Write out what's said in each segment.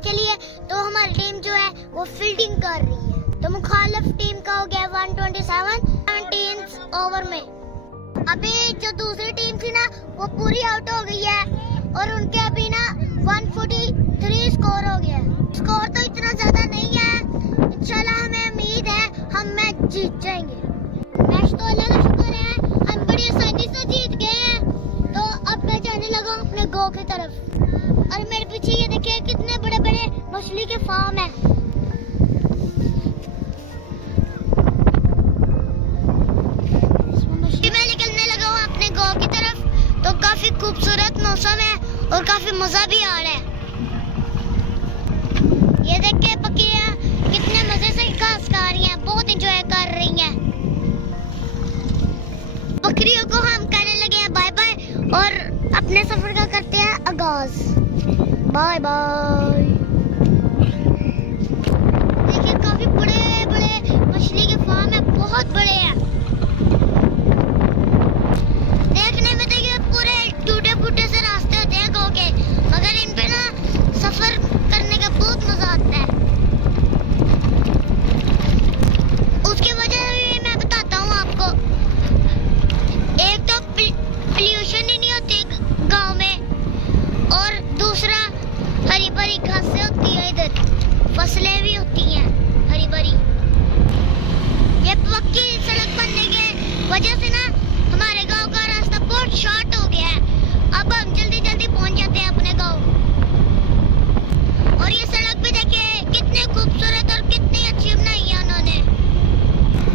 के लिए, तो हमारी टीम जो है वो फील्डिंग कर रही है। तो मुखालिफ टीम का हो गया 127 17 ओवर में। अभी जो दूसरी टीम थी ना वो पूरी आउट हो गई है और उनके अभी ना 143 स्कोर हो गया है। स्कोर तो इतना ज्यादा नहीं है, इंशाल्लाह हमें उम्मीद है हम मैच जीत जाएंगे। मैच तो अल्लाह का शुक्र है हम बड़ी आसानी से जीत गए हैं। तो अब मैं जाने लगा हूँ अपने गाँव की तरफ और मेरे पीछे ये देखिए कितने बड़े बड़े मछली के फार्म है। मैं निकलने लगा हूँ अपने गाँव की तरफ। तो काफी खूबसूरत मौसम है और काफी मजा भी आ रहा है। ये देख के बकरियां कितने मजे से घास खा रही हैं, बहुत एंजॉय कर रही हैं। बकरियों को हम कहने लगे हैं बाय बाय और अपने सफर का करते हैं आगाज। Bye bye. देखिए काफी बड़े बड़े मछली के फार्म है, बहुत बड़े हैं। देखने में देखिए पूरे टूटे फूटे से रास्ते होते हैं गाँव के, मगर इन पे ना सफर करने का बहुत मजा आता है। उसकी वजह भी मैं बताता हूँ आपको। एक तो पोल्यूशन ही नहीं होती गांव में और दूसरा हरी भरी घासें होती है, इधर फसलें भी होती हैं हरी भरी। ये पक्की सड़क बनने के वजह से ना हमारे गांव का रास्ता बहुत शॉर्ट हो गया है। अब हम जल्दी जल्दी पहुंच जाते हैं अपने गांव। और ये सड़क भी देखिए कितनी खूबसूरत और कितनी अच्छी बनाई है उन्होंने।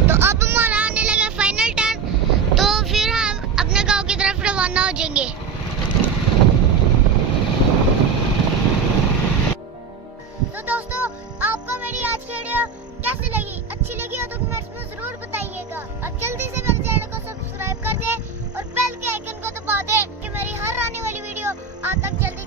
तो अब हमारा आने लगा फाइनल टर्न, तो फिर हम अपने गांव की तरफ रवाना हो जाएंगे। तो दोस्तों आपको मेरी आज की वीडियो कैसी लगी? अच्छी लगी हो तो कमेंट्स में जरूर बताइएगा और जल्दी से मेरे चैनल को सब्सक्राइब कर दें और बेल के आइकन को दबा दें कि मेरी हर आने वाली वीडियो आप तक जल्दी